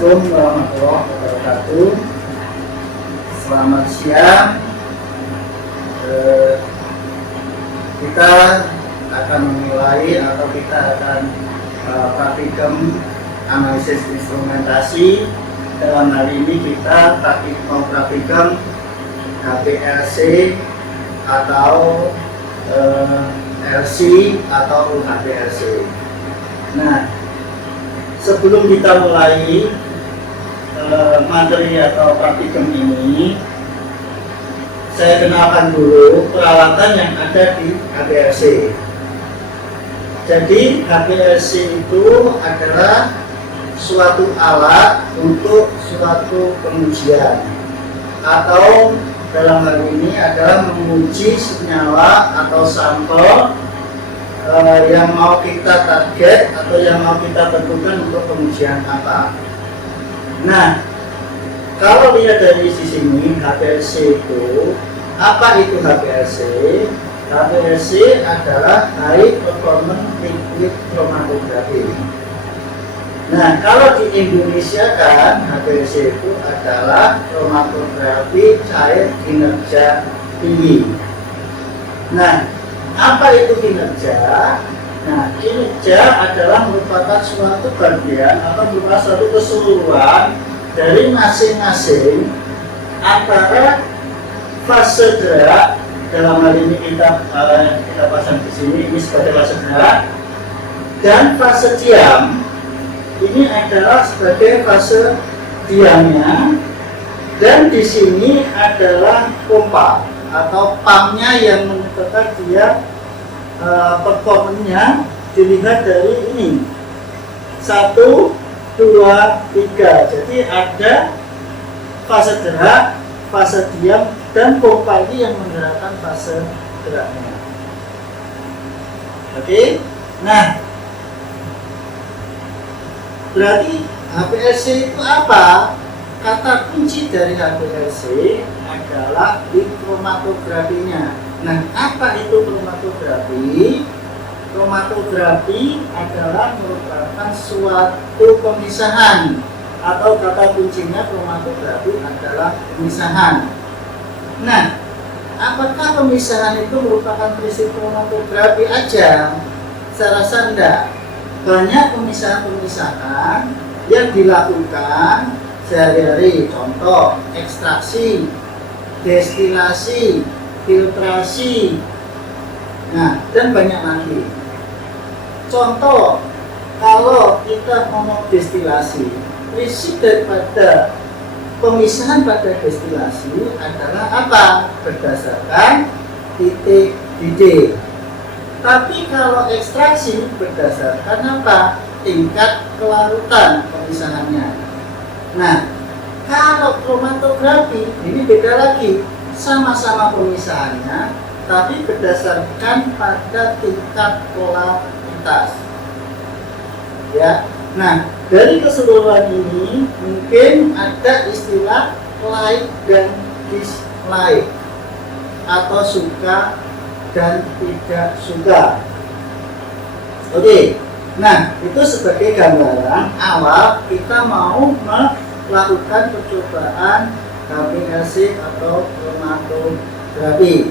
Assalamualaikum warahmatullahi wabarakatuh. Selamat siang. Kita akan memulai atau kita akan praktikum analisis instrumentasi. Dalam hari ini kita mau praktikum HPLC atau LC atau HPLC. Nah, sebelum kita mulai materi atau praktikum ini, saya kenalkan dulu peralatan yang ada di HPLC. Jadi HPLC itu adalah suatu alat untuk suatu pengujian, atau dalam hal ini adalah menguji senyawa atau sampel yang mau kita target atau yang mau kita tentukan untuk pengujian apa. Nah, kalau lihat dari sisi ini, HPLC itu apa? Itu HPLC. HPLC adalah High Performance Liquid Chromatography. Nah, kalau di Indonesia kan HPLC itu adalah kromatografi cair kinerja tinggi. Nah, apa itu kinerja? Nah, kinerja adalah merupakan suatu bagian atau merupakan suatu keseluruhan dari masing-masing antara fase gerak. Dalam hal ini kita pasang di sini, ini sebagai fase gerak, dan fase diam. Ini adalah sebagai fase diamnya, dan di sini adalah pompa atau pumpnya yang menentukan dia performanya dilihat dari ini 1, 2, 3. Jadi ada fase gerak, fase diam, dan pompa ini yang menggerakkan fase geraknya. Oke, nah berarti HPLC itu apa? Kata kunci dari HPLC adalah di kromatografinya. Nah, apa itu kromatografi? Kromatografi adalah merupakan suatu pemisahan, atau kata kuncinya kromatografi adalah pemisahan. Nah, apakah pemisahan itu merupakan prinsip kromatografi aja? Saya rasa enggak. Banyak pemisahan-pemisahan yang dilakukan sehari-hari, contoh ekstraksi, destilasi, filtrasi, nah, dan banyak lagi. Contoh, kalau kita ngomong destilasi, prinsip daripada pemisahan pada destilasi adalah apa? Berdasarkan titik didih. Tapi kalau ekstraksi berdasarkan apa? Tingkat kelarutan pemisahannya. Nah, kalau kromatografi ini beda lagi, sama-sama pemisahannya, tapi berdasarkan pada tingkat polaritas. Ya, nah dari keseluruhan ini mungkin ada istilah like dan dislike, atau suka dan tidak suka. Oke, nah itu sebagai gambaran awal kita mau melakukan percobaan HPLC atau kromatografi.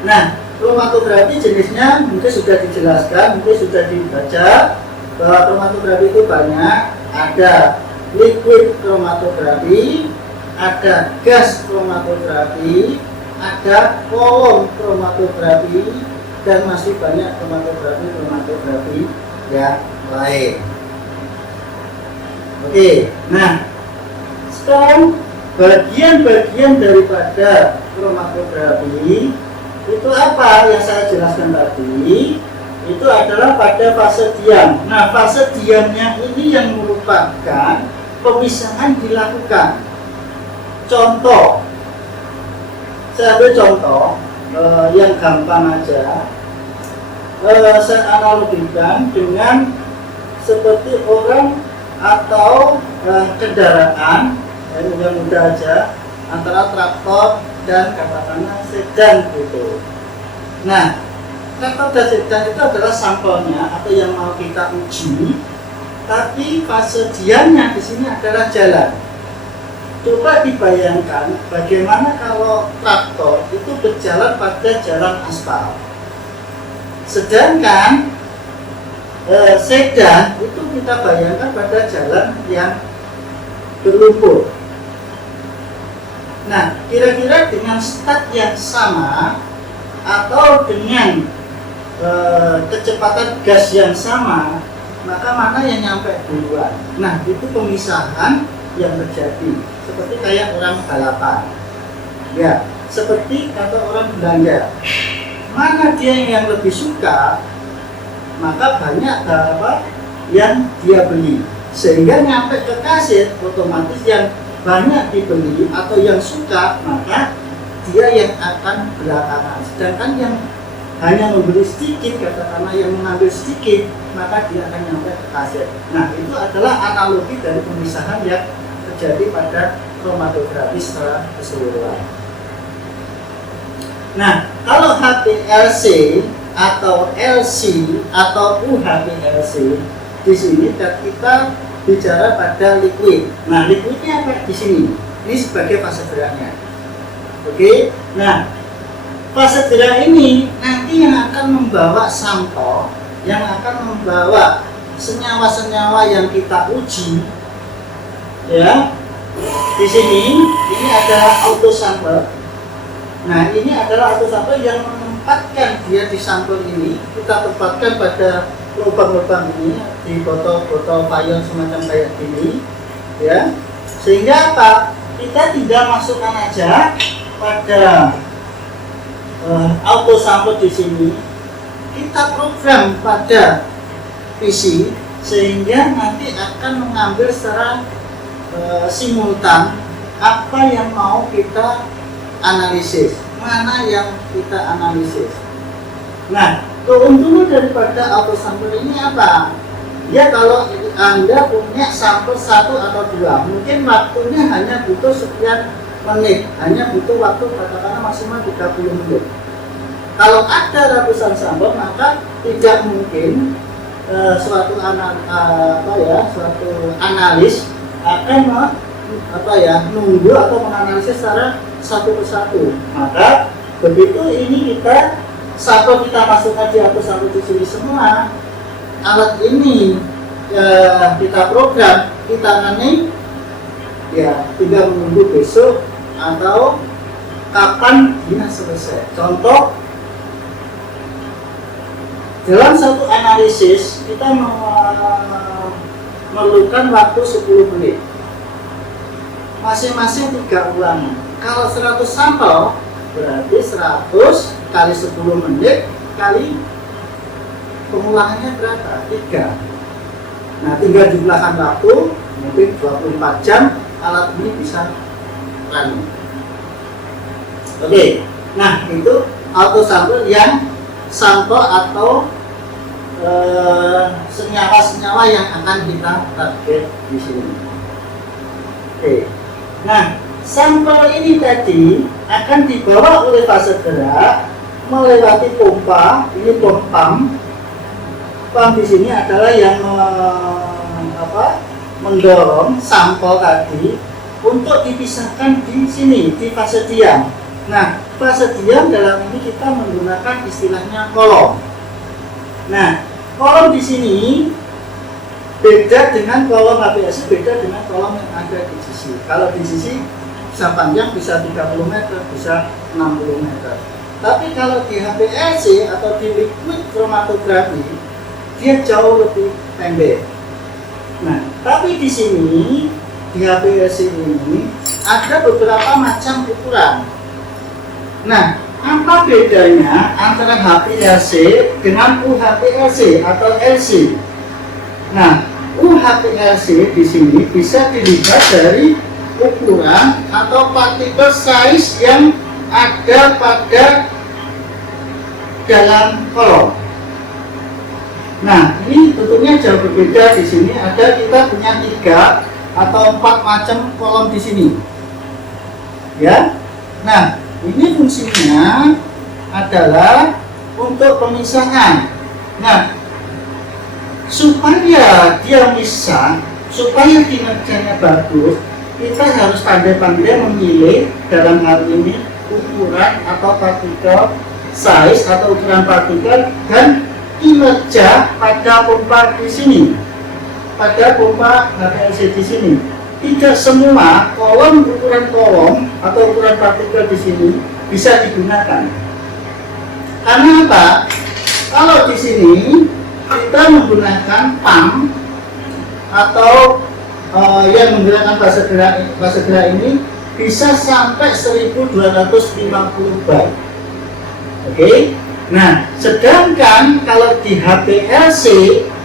Nah, kromatografi jenisnya mungkin sudah dijelaskan, mungkin sudah dibaca bahwa kromatografi itu banyak. Ada liquid kromatografi, ada gas kromatografi, ada kolom kromatografi, dan masih banyak kromatografi yang lain. Oke, nah sekarang bagian-bagian daripada kromatografi itu apa yang saya jelaskan tadi? Itu adalah pada fase diam. Nah, fase diamnya ini yang merupakan pemisahan dilakukan. Contoh, saya ambil contoh yang gampang aja. Saya analogikan dengan seperti orang atau kendaraan yang mudah aja, antara traktor dan katakanlah sedan gitu. Nah, traktor dan sedan itu adalah sampelnya atau yang mau kita uji. tapi fase diamnya di sini adalah jalan. Coba dibayangkan bagaimana kalau traktor itu berjalan pada jalan aspal. Sedangkan sedan itu kita bayangkan pada jalan yang berlumpur. Nah, kira-kira dengan start yang sama atau dengan kecepatan gas yang sama, maka mana yang nyampe duluan? Nah, itu pemisahan yang terjadi. Seperti kayak orang balapan. Ya, seperti kata orang belanja. Mana dia yang lebih suka, maka banyak apa yang dia beli. Sehingga nyampe ke kasir, otomatis yang banyak dibeli atau yang suka, maka dia yang akan belakangan. Sedangkan yang hanya membeli sedikit, katakanlah yang mengambil sedikit, maka dia akan nyampe ke kasir. Nah, itu adalah analogi dari pemisahan yang terjadi pada kromatografi secara keseluruhan. Nah, kalau HPLC atau LC atau UHPLC di sini kita bicara pada liquid. Nah, liquidnya apa di sini? Ini sebagai fase geraknya. Oke. Nah, fase gerak ini nanti yang akan membawa sampel, yang akan membawa senyawa-senyawa yang kita uji. Ya, di sini ini adalah auto sampel. Nah, ini adalah auto sampel yang menempatkan dia di sampel ini. Kita tempatkan pada lubang-lubang ini di botol-botol payung semacam kayak gini, ya. Sehingga apa? Kita tidak masukkan aja pada auto sampel di sini. Kita program pada PC sehingga nanti akan mengambil secara simultan apa yang mau kita analisis, mana yang kita analisis. Nah, keuntungan daripada auto sampel ini apa? Ya, kalau Anda punya sampel 1 atau 2, mungkin waktunya hanya butuh sekian menit, hanya butuh waktu katakanlah maksimal 30 menit. Kalau ada ratusan sampel, maka tidak mungkin suatu analis akan nunggu atau menganalisis secara satu persatu. Maka begitu ini kita sampel kita masukkan di auto sampel di sini semua, alat ini kita program, kita running, ya tinggal menunggu besok atau kapan dia selesai. Contoh, dalam satu analisis kita memerlukan waktu 10 menit, masing-masing 3 ulangan. Kalau 100 sampel berarti 100 kali 10 menit kali pengulangannya berapa? 3. Nah, tinggal jumlahkan waktu, mungkin 24 jam alat ini bisa running. Oke, nah itu auto sampel yang sampel atau senyawa-senyawa yang akan kita target di sini. Oke, nah sampel ini tadi akan dibawa oleh fase gerak melewati pompa. Ini pump di sini adalah yang mendorong sampel tadi untuk dipisahkan di sini di fase diam. Nah, fase diam dalam ini kita menggunakan istilahnya kolom. Nah, kolom di sini beda dengan kolom HPLC, beda dengan kolom yang ada di sisi. Kalau di sisi bisa panjang, bisa 30 meter, bisa 60 meter. Tapi kalau di HPLC atau di liquid chromatografi, dia jauh lebih pendek. Nah, tapi di sini di HPLC ini ada beberapa macam ukuran. Nah, apa bedanya antara HPLC dengan UHPLC atau LC? Nah, UHPLC di sini bisa dilihat dari ukuran atau partikel size yang ada pada dalam kolom. Nah, ini tentunya jauh berbeda. Di sini ada kita punya 3 atau 4 macam kolom di sini. Ya. Nah, ini fungsinya adalah untuk pemisahan. Nah, Supaya dia bisa, supaya kinerjanya bagus, kita harus pandai-pandai memilih dalam hal ini ukuran atau partikel size atau ukuran partikel dan kinerja pada pompa di sini, pada pompa HPLC di sini. Tidak semua ukuran kolom atau ukuran partikel di sini bisa digunakan. Karena apa? Kalau di sini kita menggunakan pump atau yang menggunakan fase gerak ini bisa sampai 1250 bar. Oke. Nah, sedangkan kalau di HPLC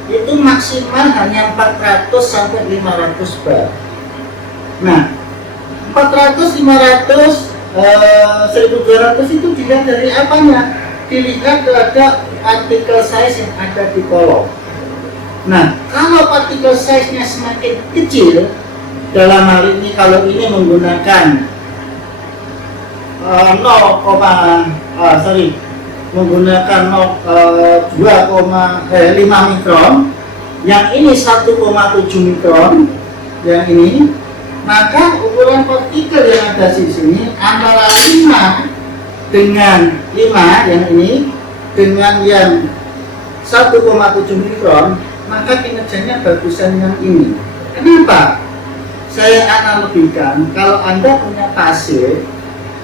itu maksimal hanya 400 sampai 500 bar. Nah, 400, 500, 1200 itu dilihat dari apanya? Dilihat ada partikel size yang ada di kolom. Nah, kalau partikel size-nya semakin kecil, dalam hal ini kalau ini menggunakan menggunakan 2,5 mikron, yang ini 1,7 mikron, yang ini, maka ukuran partikel yang ada di sini antara 5 dengan 5 yang ini dengan yang 1,7 mikron, maka kinerjanya bagusan yang ini. Kenapa? Saya analogikan, kalau Anda punya pasir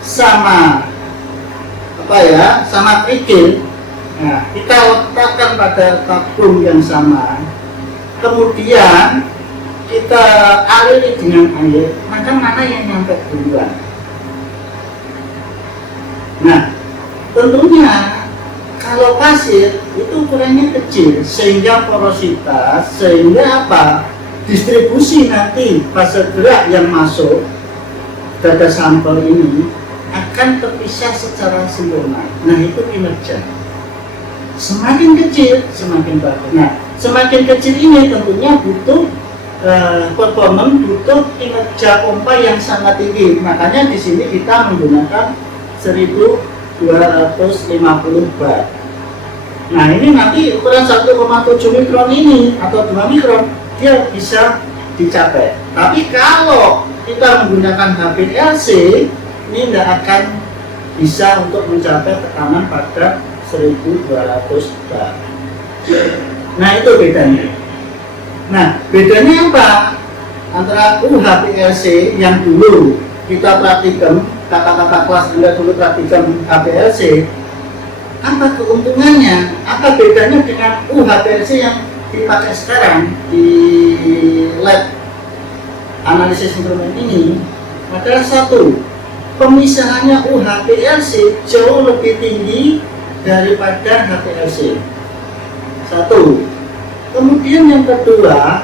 sama sama kerikil, nah, kita letakkan pada tabung yang sama, kemudian kita aliri dengan air, maka mana yang nyampe duluan? Nah, tentunya kalau pasir itu ukurannya kecil, sehingga porositas, sehingga apa? Distribusi nanti fase gerak yang masuk data sampel ini akan terpisah secara sempurna. Nah, itu kinerja. Semakin kecil, semakin bagus. Nah, semakin kecil ini tentunya butuh performance, butuh kinerja pompa yang sangat tinggi. Makanya di sini kita menggunakan 1250 bar. Nah, ini nanti ukuran 1,7 mikron ini atau 2 mikron dia bisa dicapai. Tapi kalau kita menggunakan HPLC, ini tidak akan bisa untuk mencapai tekanan pada 1200 bar. Nah, itu bedanya. Nah, bedanya apa? Antara HPLC yang dulu kita praktikan, kakak-kakak kelas Anda dulu praktikan HPLC, apa keuntungannya? Apa bedanya dengan HPLC yang dipakai sekarang di lab analisis instrumen ini? Adalah satu, pemisahannya HPLC jauh lebih tinggi daripada HPLC. Satu. Kemudian yang kedua,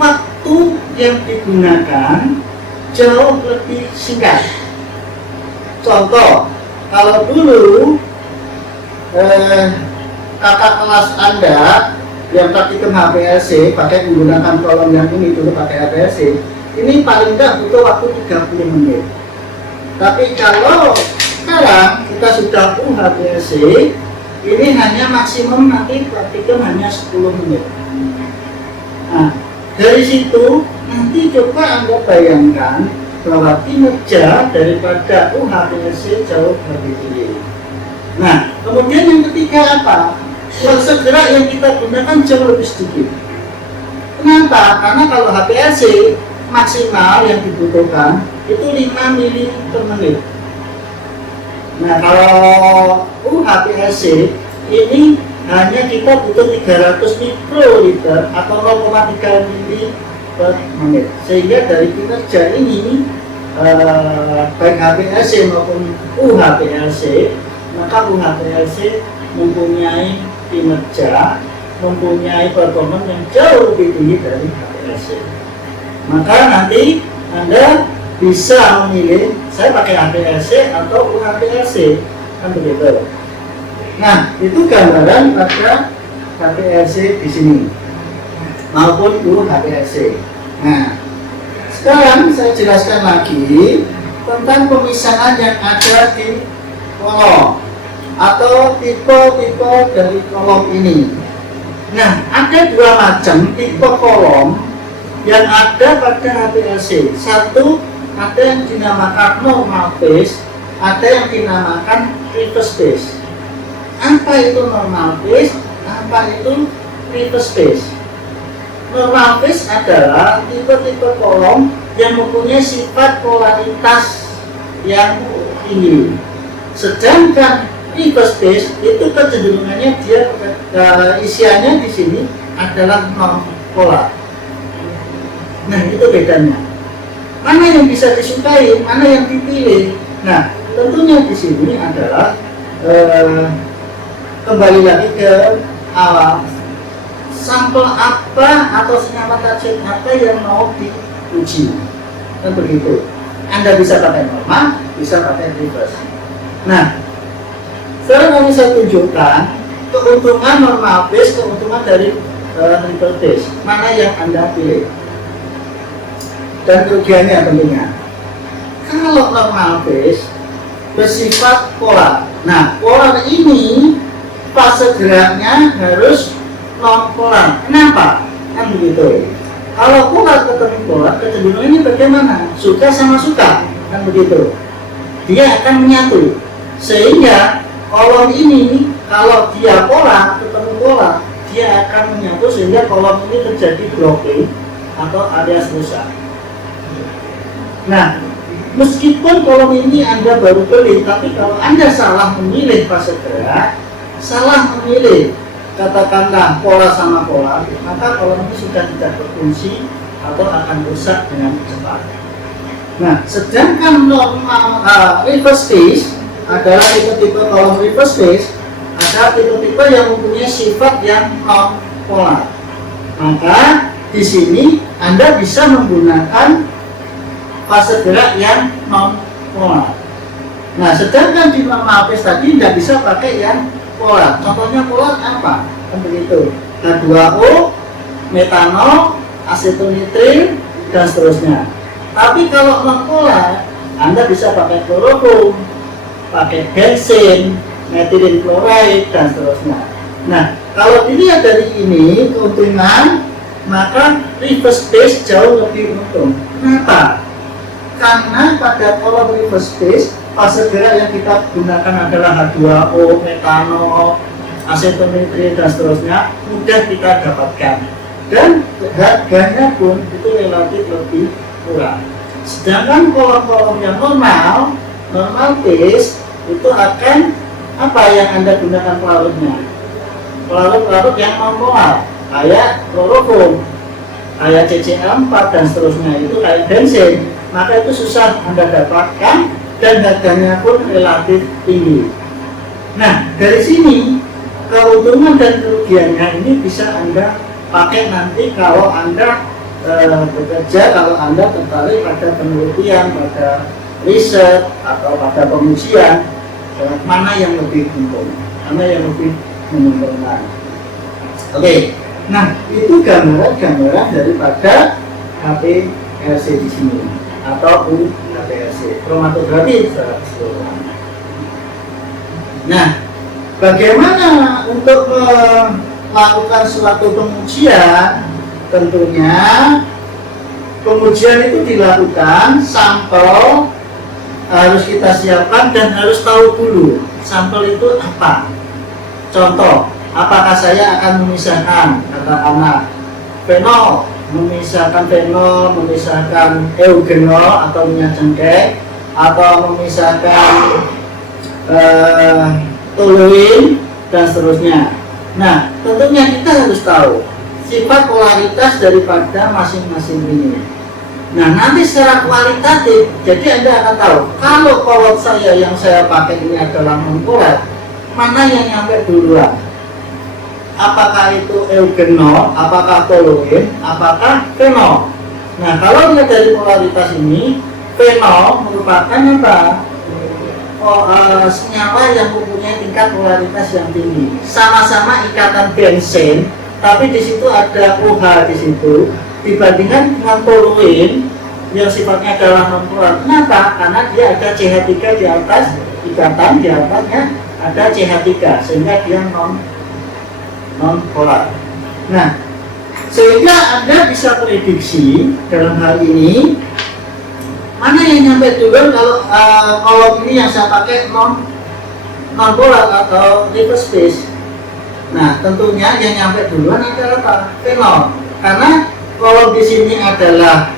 waktu yang digunakan jauh lebih singkat. Contoh, kalau dulu kakak kelas Anda yang praktikum HPLC pakai menggunakan kolom yang ini dulu pakai HPLC, ini paling tidak butuh waktu 30 menit. Tapi kalau sekarang kita sudah HPLC, ini hanya maksimum nanti praktikum hanya 10 menit. Nah, dari situ nanti coba Anda bayangkan bahwa kinerja daripada HPLC jauh lebih tinggi. Nah, kemudian yang ketiga apa? Fase gerak yang kita gunakan jauh lebih sedikit. Kenapa? Karena kalau HPLC maksimal yang dibutuhkan itu 5 mili per menit. Nah, kalau HPLC ini hanya kita butuh 300 mikroliter atau 0,3 mili per menit. Sehingga dari kinerja ini baik HPLC maupun HPLC, maka HPLC mempunyai kinerja, mempunyai performa yang jauh lebih tinggi dari HPLC. Maka nanti Anda bisa memilih saya pakai HPLC atau HPLC, kan begitu. Nah, itu gambaran pada HPLC di sini maupun HPLC. Nah, sekarang saya jelaskan lagi tentang pemisahan yang ada di kolom atau tipe-tipe dari kolom ini. Nah, ada dua macam tipe kolom yang ada pada HPLC. Satu, ada yang dinamakan normal phase, ada yang dinamakan reverse phase. Apa itu normal phase? Apa itu reverse phase? Normal phase adalah tipe-tipe kolom yang mempunyai sifat polaritas yang tinggi. Sedangkan reverse phase itu kecenderungannya dia isiannya di sini adalah non polar. Nah, itu bedanya. Mana yang bisa disukai, mana yang dipilih. Nah, tentunya di sini adalah kembali lagi ke awal, sampel apa atau senyawa tajam apa yang mau diuji, kan begitu. Anda bisa pakai normal, bisa pakai reverse. Nah, sekarang kami saya tunjukkan keuntungan normal phase, keuntungan dari reverse phase. Mana yang Anda pilih dan kerugiannya tentunya. Kalau normal phase bersifat polar. Nah, polar ini fase geraknya harus non polar. Kenapa? Kan begitu. Kalau polar ketemu polar, kecenderungannya bagaimana? Suka sama suka, kan begitu. Dia akan menyatu. Sehingga kolom ini kalau dia polar ketemu polar, dia akan menyatu sehingga kolom ini terjadi blocking atau alias rusak. Nah, meskipun kolom ini Anda baru beli, tapi kalau Anda salah memilih fase gerak, salah memilih katakanlah pola sama pola, maka kolom ini sudah tidak berfungsi atau akan rusak dengan cepat. Nah, sedangkan normal reverse phase adalah tipe-tipe kolom reverse phase, ada tipe-tipe yang mempunyai sifat yang non polar. Maka di sini Anda bisa menggunakan fase gerak yang non polar. Nah, sedangkan di normal phase tadi tidak bisa pakai yang polar. Contohnya polar apa? Kan begitu. H2O, metanol, asetonitrin, dan seterusnya. Tapi kalau non polar, Anda bisa pakai kloroform, pakai bensin, metilin chloride, dan seterusnya. Nah, kalau dilihat dari ini keuntungan, maka reverse phase jauh lebih untung. Kenapa? Karena pada kolom reverse phase, fase gerak yang kita gunakan adalah H2O, metanol, asetonitrin, dan seterusnya, mudah kita dapatkan. Dan harganya pun itu relatif lebih murah. Sedangkan kolom-kolom yang normal phase itu akan apa yang Anda gunakan pelarutnya? Pelarut-pelarut yang non-polar, kayak kloroform, kayak CCl4 dan seterusnya, itu kayak bensin. Maka itu susah Anda dapatkan dan harganya pun relatif tinggi. Nah, dari sini keuntungan dan kerugiannya ini bisa Anda pakai nanti kalau Anda bekerja, kalau Anda tertarik pada penelitian, pada riset atau pada pengujian, mana yang lebih untung, mana yang lebih menguntungkan. Oke, nah itu gambaran-gambaran daripada HPLC di sini atau HPLC, kromatografi secara keseluruhan. Nah, bagaimana untuk melakukan suatu pengujian? Tentunya pengujian itu dilakukan, sampel harus kita siapkan dan harus tahu dulu sampel itu apa. Contoh, apakah saya akan memisahkan katakanlah fenol, memisahkan eugenol atau minyak cengkeh, atau memisahkan toluin dan seterusnya. Nah, tentunya kita harus tahu sifat polaritas daripada masing-masing ini. Nah, nanti secara kualitatif, jadi Anda akan tahu kalau kolom saya yang saya pakai ini adalah non-polar, mana yang nyampe duluan? Apakah itu eugenol, apakah toluin, apakah fenol? Nah, kalau lihat dari polaritas ini, fenol merupakan apa? Senyawa yang mempunyai tingkat polaritas yang tinggi. Sama-sama ikatan bensin, tapi di situ ada OH di situ. Dibandingkan dengan toluin yang sifatnya adalah non-polar. Kenapa? Karena dia ada CH3 di atas ikatan, di atasnya ada CH3 sehingga dia non-polar. Nah, sehingga Anda bisa prediksi dalam hal ini mana yang nyampe duluan. Kalau ini yang saya pakai non polar atau reverse phase. Nah, tentunya yang nyampe duluan adalah apa? Fenol. Karena kalau di sini adalah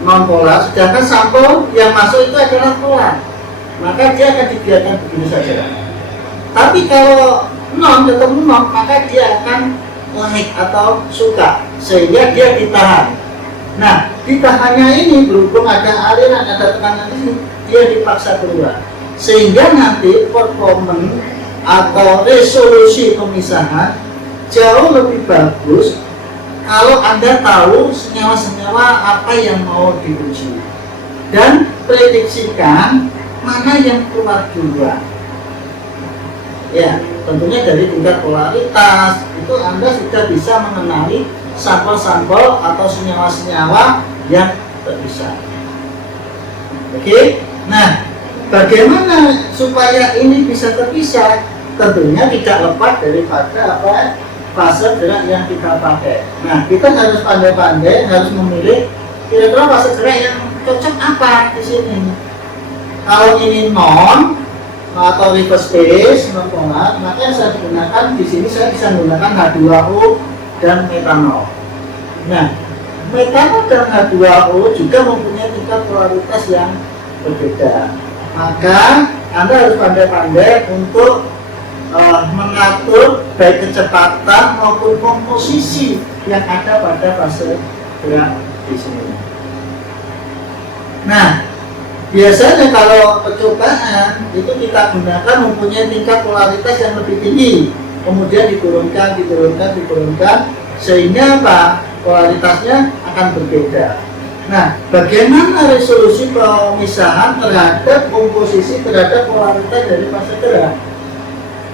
non polar, sedangkan sampel yang masuk itu adalah polar, maka dia akan dibiarkan begini saja. Tapi kalau ketemu non, maka dia akan naik atau suka, sehingga dia ditahan. Nah, ditahannya ini berhubung ada aliran, ada tekanan di sini, dia dipaksa keluar, sehingga nanti performance atau resolusi pemisahan jauh lebih bagus kalau Anda tahu senyawa-senyawa apa yang mau diuji dan prediksikan mana yang keluar duluan. Ya, tentunya dari tingkat polaritas itu Anda sudah bisa mengenali sampel-sampel atau senyawa-senyawa yang terpisah. Oke, nah bagaimana supaya ini bisa terpisah? Tentunya tidak lepas daripada fase gerak yang kita pakai. Nah, kita harus pandai-pandai, harus memilih kira-kira fase gerak yang cocok apa di sini. Kalau ini non atau reverse phase, non polar, maka yang saya gunakan di sini saya bisa menggunakan H2O dan metanol. Nah, metanol dan H2O juga mempunyai tingkat polaritas yang berbeda. Maka Anda harus pandai-pandai untuk mengatur baik kecepatan maupun komposisi yang ada pada fase gerak di sini. Nah, biasanya kalau percobaan itu kita gunakan mempunyai tingkat polaritas yang lebih tinggi, kemudian diturunkan, sehingga polaritasnya akan berbeda. Nah, bagaimana resolusi pemisahan terhadap komposisi terhadap polaritas dari fase gerak?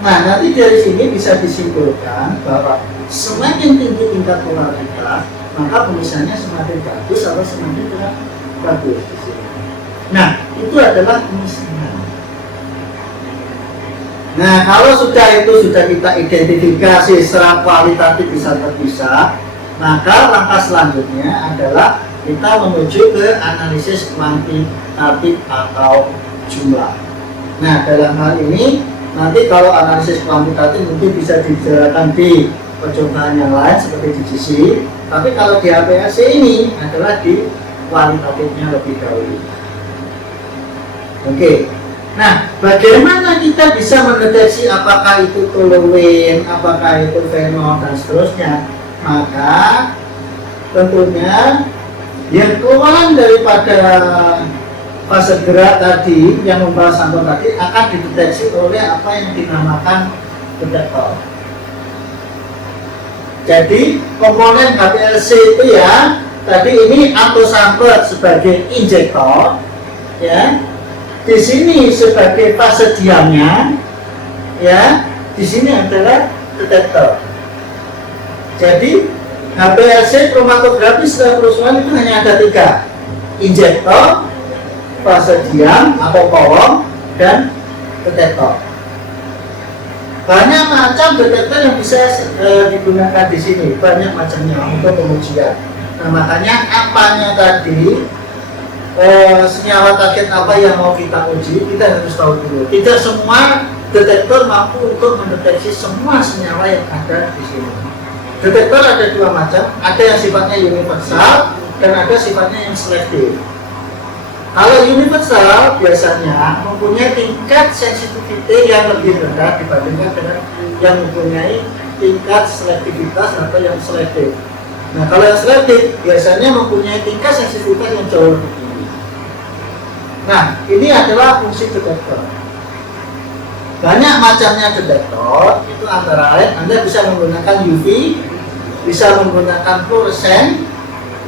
Nah, nanti dari sini bisa disimpulkan bahwa semakin tinggi tingkat polaritas, maka pemisahannya semakin bagus atau semakin tidak bagus di sini. Nah, itu adalah pemisahan. Nah, kalau sudah kita identifikasi secara kualitatif bisa terpisah, maka langkah selanjutnya adalah kita menuju ke analisis kuantitatif atau jumlah. Nah, dalam hal ini nanti kalau analisis kuantitatif mungkin bisa dijalankan di percobaan yang lain seperti di GC, tapi kalau di APLC ini adalah di kualitatifnya lebih dahulu. Oke. Nah, bagaimana kita bisa mendeteksi apakah itu toluene, apakah itu fenol dan seterusnya? Maka tentunya yang keluaran daripada fase gerak tadi yang membahas sampel tadi akan dideteksi oleh apa yang dinamakan detektor. Jadi komponen HPLC itu ya tadi ini autosampler sebagai injektor, ya. Di sini sebagai fase diamnya, ya. Di sini adalah detektor. Jadi HPLC kromatografi setelah perusahaan itu hanya ada 3, injektor, fase diam atau kolom, dan detektor. Banyak macam detektor yang bisa digunakan di sini, banyak macamnya untuk pengujian. Nah, makanya apanya tadi, senyawa target apa yang mau kita uji, kita harus tahu dulu. Tidak semua detektor mampu untuk mendeteksi semua senyawa yang ada di sini. Detektor ada 2 macam, ada yang sifatnya universal dan ada sifatnya yang selektif. Kalau universal biasanya mempunyai tingkat sensitivity yang lebih rendah dibandingkan dengan yang mempunyai tingkat selektivitas atau yang selektif. Nah, kalau yang selektif biasanya mempunyai tingkat sensitivitas yang jauh lebih tinggi. Nah, ini adalah fungsi detektor. Banyak macamnya detektor, itu antara lain Anda bisa menggunakan UV, bisa menggunakan fluoresen,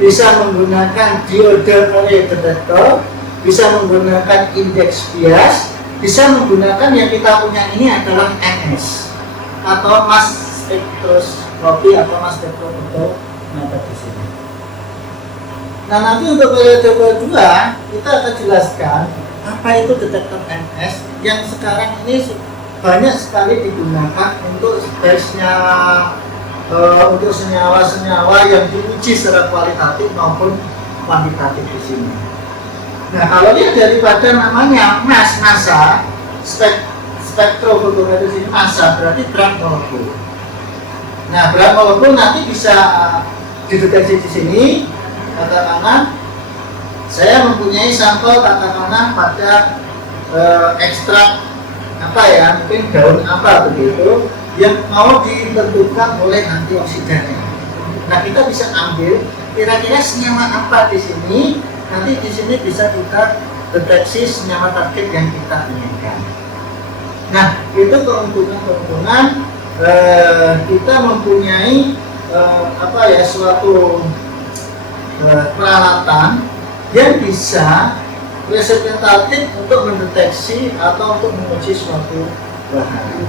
bisa menggunakan diode array detektor, bisa menggunakan indeks bias, bisa menggunakan yang kita punya ini adalah MS atau mass spektroskopi atau mass spektrometer di sini. Nah, nanti untuk periode kedua kita akan jelaskan apa itu detektor MS yang sekarang ini banyak sekali digunakan untuk base-nya untuk senyawa-senyawa yang diuji secara kualitatif maupun kuantitatif di sini. Nah, kalau lihat daripada namanya massa, spektrofotometri ini massa berarti berat molekul. Nah, berat molekul nanti bisa dideteksi di sini. Katakanlah saya mempunyai sampel katakanlah pada ekstrak apa ya, mungkin daun apa begitu yang mau ditentukan oleh antioksidannya. Nah, kita bisa ambil kira-kira senyawa apa di sini. Nanti di sini bisa kita deteksi senyawa target yang kita inginkan. Nah, itu keuntungan kita mempunyai apa ya, suatu peralatan yang bisa representatif untuk mendeteksi atau untuk menguji suatu bahan.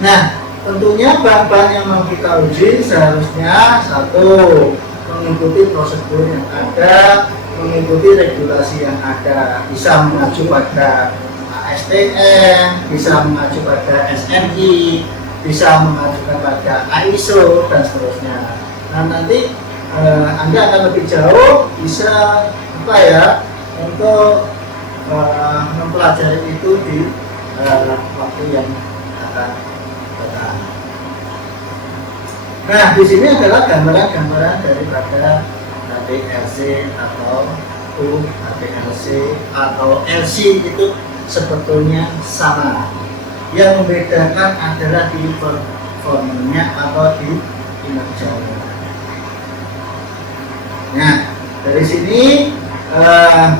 Nah, tentunya bahan-bahan yang mau kita uji seharusnya satu, mengikuti prosedur yang ada, mengikuti regulasi yang ada, bisa mengacu pada ASTM, bisa mengacu pada SNI, bisa mengajukan pada ISO dan seterusnya. Nah, nanti Anda akan lebih jauh bisa apa ya, untuk mempelajari itu di waktu yang akan datang. Nah, di sini adalah gambaran-gambaran daripada HPLC atau HPLC atau LC itu sebetulnya sama. Yang membedakan adalah di performanya atau di kinerjanya. Nah, dari sini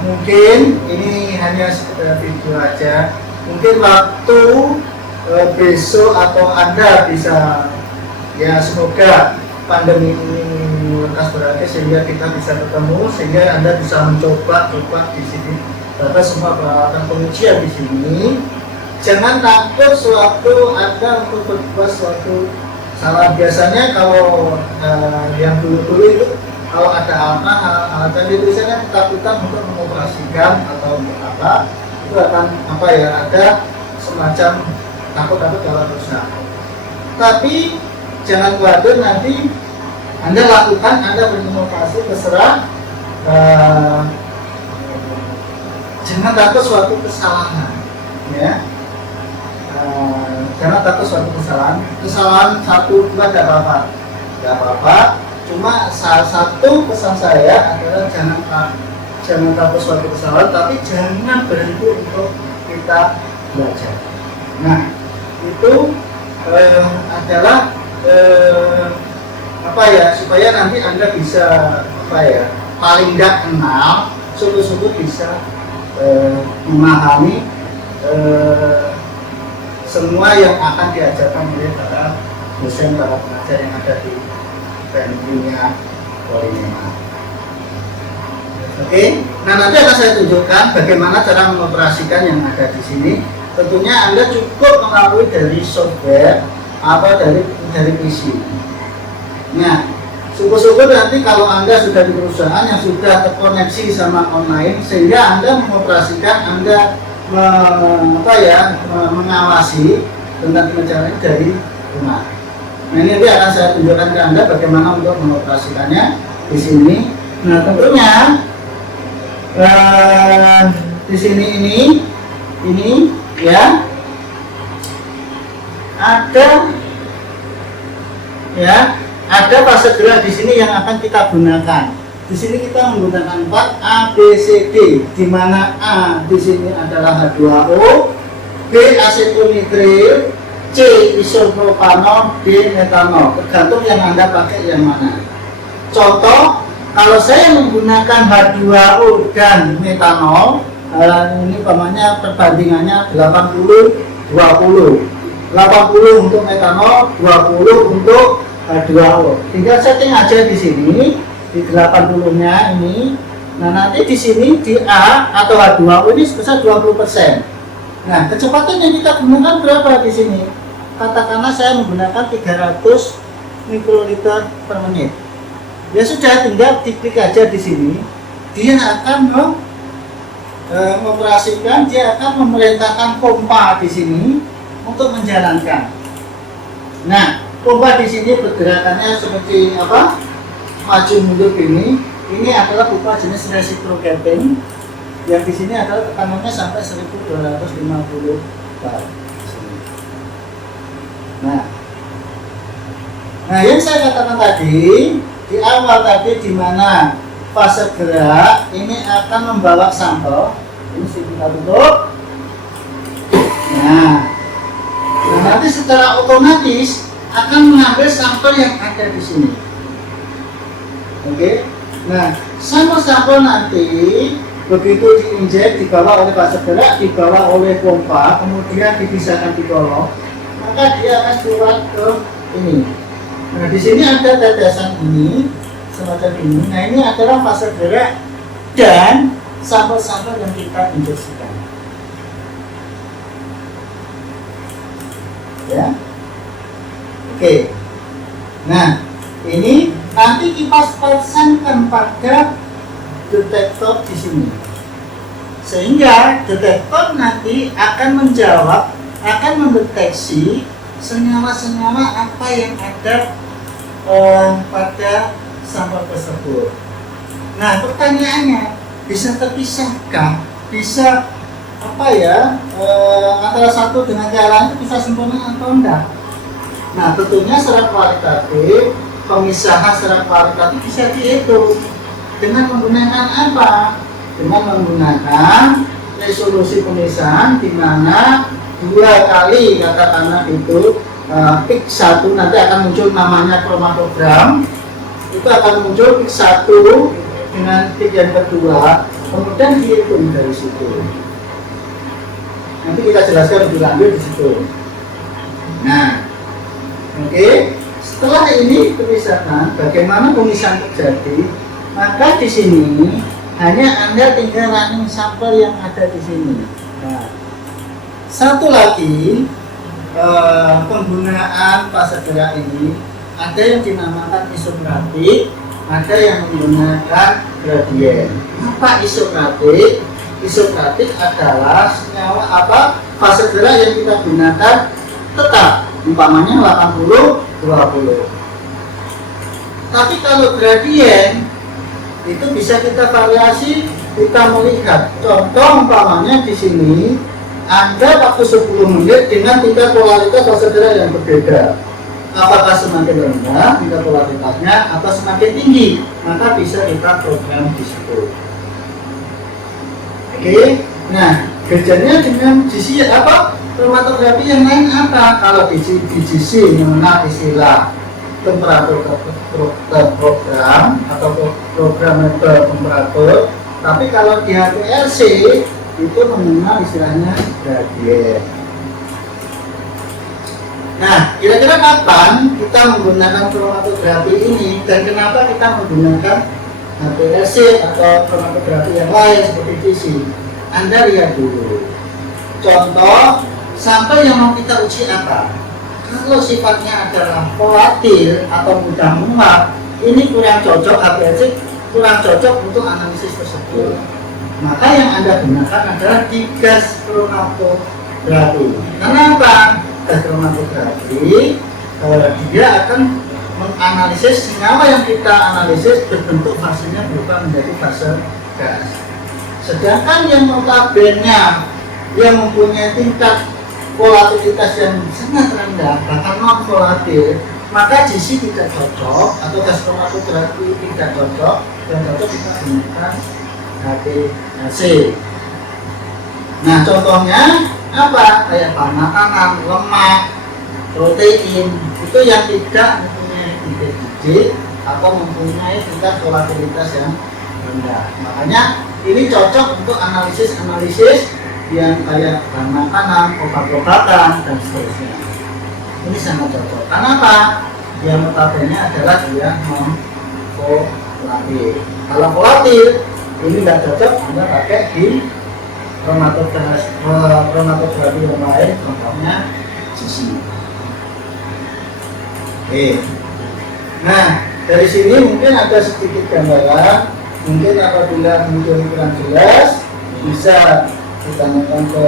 mungkin ini hanya sekedar video aja. Mungkin waktu besok atau Anda bisa, ya semoga pandemi ini lekas berakhir sehingga kita bisa ketemu, sehingga Anda bisa mencoba di sini. Dapat semua peralatan pengujian di sini. Jangan takut sewaktu Anda untuk berbuat suatu salah. Biasanya kalau yang dulu-dulu itu kalau ada alat itu biasanya ketakutan untuk mengoperasikan atau untuk apa, itu akan apa ya, ada semacam takut-takut kalau rusak. Tapi jangan khawatir, nanti Anda lakukan, Anda berinovasi, terserah. Jangan takut suatu kesalahan, ya. Jangan takut suatu kesalahan satu dua tidak apa-apa. Cuma salah satu pesan saya adalah jangan takut suatu kesalahan, tapi jangan berhenti untuk kita belajar. Nah, itu adalah apa ya, supaya nanti Anda bisa apa ya, paling tidak kenal, sungguh-sungguh bisa memahami semua yang akan diajarkan oleh para dosen, para pengajar yang ada di Kimia Polimena. Oke, nah nanti akan saya tunjukkan bagaimana cara mengoperasikan yang ada di sini. Tentunya Anda cukup melalui dari software atau dari PC. Nah, syukur-syukur nanti kalau Anda sudah di perusahaan yang sudah terkoneksi sama online, sehingga Anda mengoperasikan, Anda mengawasi tentang kinerja dari rumah. Nah, ini nanti akan saya tunjukkan ke Anda bagaimana untuk mengoperasikannya di sini. Nah, tentunya di sini ini ya ada fase gerak di sini yang akan kita gunakan. Di sini kita menggunakan 4 A, B, C, D, di mana A di sini adalah H2O, B asetonitrile, C isopropanol, D metanol, tergantung yang Anda pakai yang mana. Contoh, kalau saya menggunakan H2O dan metanol, ini umpamanya perbandingannya 80-20, 80 untuk metanol, 20 untuk H2O. Tinggal setting aja di sini di 80-nya ini. Nah, nanti di sini di A atau H2O ini sebesar 20%. Nah, kecepatan yang kita gunakan berapa di sini? Katakanlah saya menggunakan 300 mikroliter per menit. Ya sudah, tinggal diklik aja di sini. Dia akan mengoperasikan, dia akan memerintahkan pompa di sini untuk menjalankan. Nah, Pompa di sini pergerakannya seperti apa? Maju mundur ini. Ini adalah pompa jenis reciprocating. Yang di sini adalah tekanannya sampai 1250 bar. Nah, yang saya katakan tadi di awal tadi, di mana fase gerak ini akan membawa sampel. Ini kita tutup. Nah, nanti secara otomatis akan mengambil sampel yang ada di sini. Oke. Nah, sampel-sampel nanti begitu diinjek, dibawa oleh fase gerak, dibawa oleh pompa, kemudian dipisahkan di kolom, maka dia akan keluar ke ini. Nah, di sini ada tetesan ini, semacam ini. Nah, ini adalah fase gerak dan sampel-sampel yang kita injeksikan. Ya. Oke. Nah, ini nanti kita pasangkan pada detektor di sini, sehingga detektor nanti akan menjawab, akan mendeteksi senyawa-senyawa apa yang ada pada sampel tersebut. Nah, pertanyaannya, bisa terpisahkah? Bisa apa ya? Antara satu dengan yang lain itu bisa sempurna atau enggak? Nah, tentunya secara kualitatif, pemisahan secara kualitatif bisa dihitung dengan menggunakan apa? Dengan menggunakan resolusi pemisahan, di mana 2 kali katakanlah itu pik 1 nanti akan muncul namanya kromatogram. Itu akan muncul pik 1 dengan pik yang kedua, kemudian dihitung dari situ. Nanti kita jelaskan lebih lanjut di situ. Nah, oke. Setelah ini pemisahkan, bagaimana pemisahan terjadi? Maka di sini hanya Anda tinggal running sampel yang ada di sini. Nah, satu lagi penggunaan fase gerak ini ada yang dinamakan isokratik, ada yang menggunakan gradien. Apa isokratik? Isokratik adalah senyawa apa? Fase gerak yang kita gunakan tetap, umpamanya 80-20. Tapi kalau gradien itu bisa kita variasi, kita melihat contoh umpamanya di sini Anda waktu 10 menit dengan tingkat polaritas fase gerak yang berbeda. Apakah semakin rendah tingkat polaritasnya atau semakin tinggi, maka bisa kita program di situ. Oke. Nah, bedanya dengan GC apa? Kromatografi yang lain apa? Kalau di GC mengenal istilah temperatur program atau programmable temperatur, tapi kalau di HPLC itu mengenal istilahnya gradien. Nah, kira-kira kapan kita menggunakan kromatografi ini dan kenapa kita menggunakan HPLC atau kromatografi yang lain seperti GC? Anda lihat dulu. Contoh, sampel yang mau kita uji apa? Kalau sifatnya adalah volatil atau mudah menguap, ini kurang cocok, HPLC kurang cocok untuk analisis tersebut. Maka yang Anda gunakan adalah di gas kromatografi. Kenapa? Gas kromatografi dia akan menganalisis senyawa yang kita analisis berbentuk fasenya berubah menjadi fase gas. Sedangkan yang notabene yang mempunyai tingkat volatilitas yang sangat rendah, bahkan non volatil, maka GC tidak cocok atau gas kromatografi tidak cocok, yang cocok kita gunakan HPLC. Nah, contohnya apa? Kayak bahan makanan, lemak, protein, itu yang tidak mempunyai tingkat GC atau mempunyai tingkat volatilitas yang rendah. Makanya ini cocok untuk analisis yang kayak bahan makanan, obat-obatan, dan seterusnya. Ini sangat cocok. Kenapa? Yang notabene adalah dia non-volatil. Kalau volatil, ini tidak cocok, Anda pakai di kromatografi yang lain, contohnya GC. Oke. Nah, dari sini mungkin ada sedikit gambaran. Mungkin apabila mungkin kurang jelas, bisa ditanyakan ke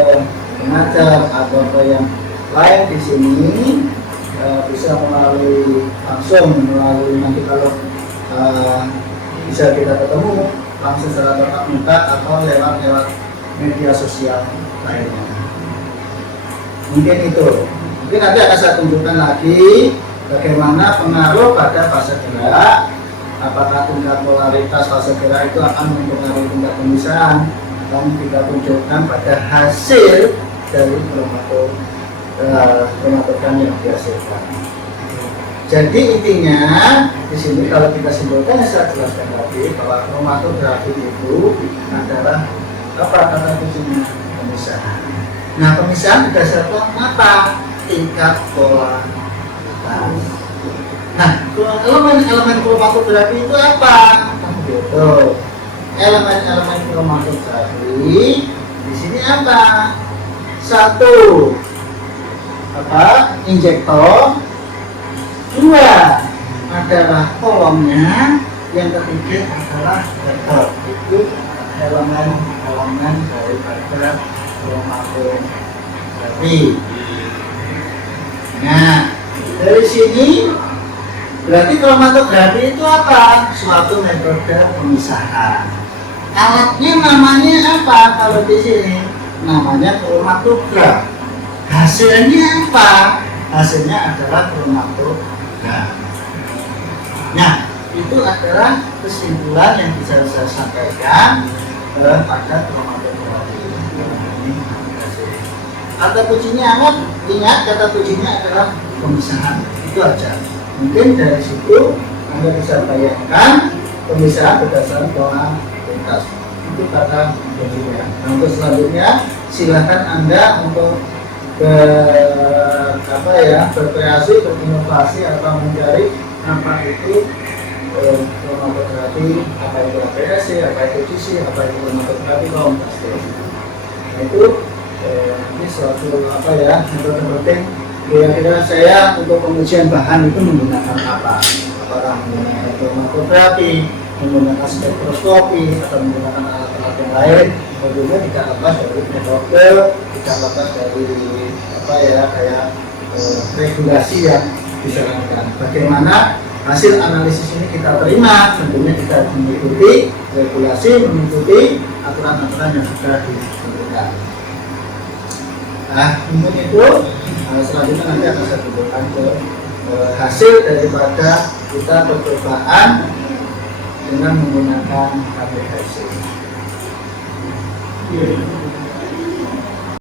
pengajar atau ke yang lain di sini. bisa melalui langsung, melalui nanti kalau bisa kita ketemu langsung secara tatap muka atau lewat media sosial lainnya. Mungkin itu. Mungkin nanti akan saya tunjukkan lagi bagaimana pengaruh pada fase gerak. Apakah tingkat polaritas fase gerak itu akan mempengaruhi tingkat pemisahan, dan kita tunjukkan pada hasil dari kromatogram yang dihasilkan. Jadi intinya di sini kalau kita simpulkan, saya jelaskan lagi bahwa kromatografi itu adalah apa kata kuncinya? Pemisahan. Nah, pemisahan berdasarkan apa? Tingkat polaritas. Nah, elemen kromatografi itu apa? Gitu. Elemen kromatografi di sini apa? Satu, injektor. Dua adalah kolomnya. Yang ketiga adalah vektor. Itu elemen daripada kromatografi. Nah, dari sini berarti kromatografi itu apa? Suatu metode pemisahan. Alatnya namanya apa? Kalau di sini namanya kromatograf. Hasilnya apa? Hasilnya adalah kromatograf. Nah, itu adalah kesimpulan yang bisa saya sampaikan pada kromatografi. Kata kuncinya apa? Ingat, kata kuncinya adalah pemisahan. Itu aja. Mungkin dari situ Anda bisa bayangkan pemisahan berdasarkan polaritas. Itu kata kuncinya. Nah, untuk selanjutnya silakan Anda untuk berkreasi, berinovasi atau mencari apa itu kromatografi, apa itu APS, apa itu GC, apa itu kromatografi kompastasi. Nah, itu ini suatu metode penting. Kira-kira saya untuk pengujian bahan itu menggunakan apa? Apakah menggunakan kromatografi, menggunakan spektroskopi, atau menggunakan alat-alat yang lain? Tentunya tidak lepas dari metode, tidak lepas dari regulasi yang disarankan. Bagaimana hasil analisis ini kita terima? Tentunya kita harus mengikuti regulasi, mengikuti aturan-aturan yang sudah ditentukan. Nah, untuk itu selanjutnya nanti akan saya tunjukkan ke hasil daripada kita percobaan dengan menggunakan aplikasi.